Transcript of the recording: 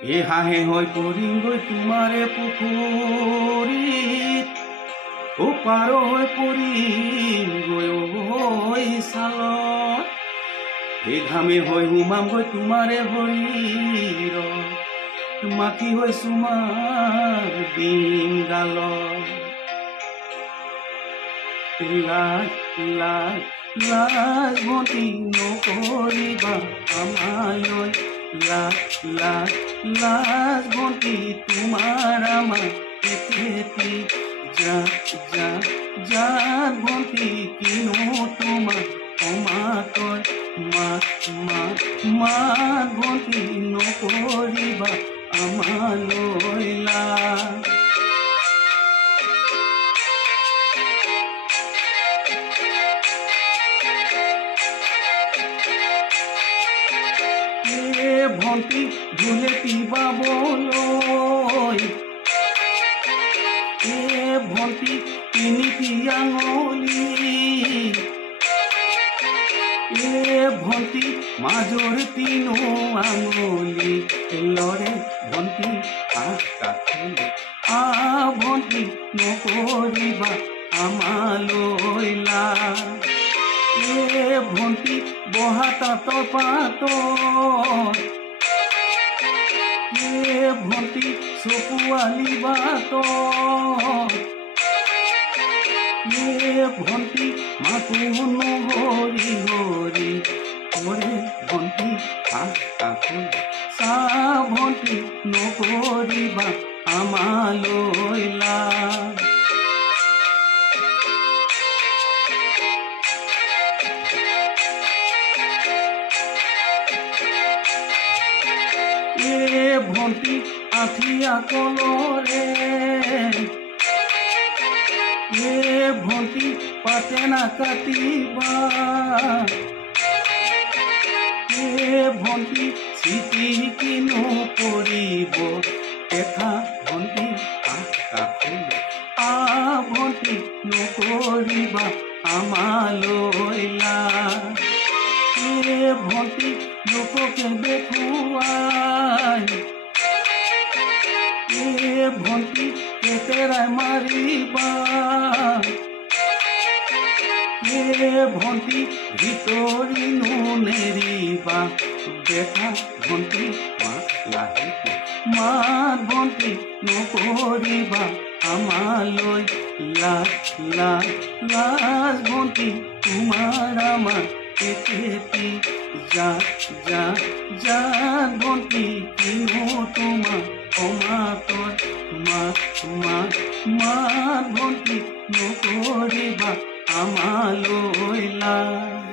এ হাঁহে হৈ পৰিম গৈ তোমাৰে পুখুৰীত ও পাৰ হৈ পৰিম গৈ ঐ ছালত এ ঘামে হৈ সোমাম গৈ তোমাৰে শৰীৰত মাখি হৈ চুমা দিম গালত লাজ লাজ লাজ ভণ্টি নকৰিবা আমালৈ লাজ লাজ লাজ ভণ্টি তোমাৰ আমাৰ একেটি যা যা যা ভণ্টি কিনো তোমাৰ সমাতয় মাত মাত মাত ভণ্টি নকৰিবা আমালৈ লাজ ভণ্টি ধুলেটি বাবলৈ ভণ্টি তিনিটি আঙুলি ভণ্টি মাজৰ তিনো আঙুলি লৰে ভণ্টি কাষলে ভণ্টি নকৰিবা আমালৈ লাজ ভণ্টি বহা তাঁতৰ পাতত ভণ্টি চকুৱালি বাটত ভণ্টি মাতো নগৰি হৰি কৰে ভণ্টি কাষলে চাহ ভণ্টি নকৰিবা আমালৈ লাজ ভণ্টি আঠিয়া কলৰে ভণ্টি পাতে না কাটিবা ভণ্টি চিঠি কিনো পৰিব দেখা ভণ্টি কাষলে ভণ্টি নকৰিবা আমালৈ লাজ ভণ্টি লোককে দেখুৱাই ভণ্টি কেতেৰাই মাৰিবা ভণ্টি ভিতৰি নেৰিবা দেখা ভণ্টি মাত লাহেকৈ মাত ভণ্টি নকৰিবা আমালৈ লাজ লাজ লাজ ভণ্টি তোমাৰ আমাৰ একেটি যা যা যা ভণ্টি কিনো তোমাৰ সমাতয় মাত মাত মাত ভণ্টি নকৰিবা আমালৈ লাজ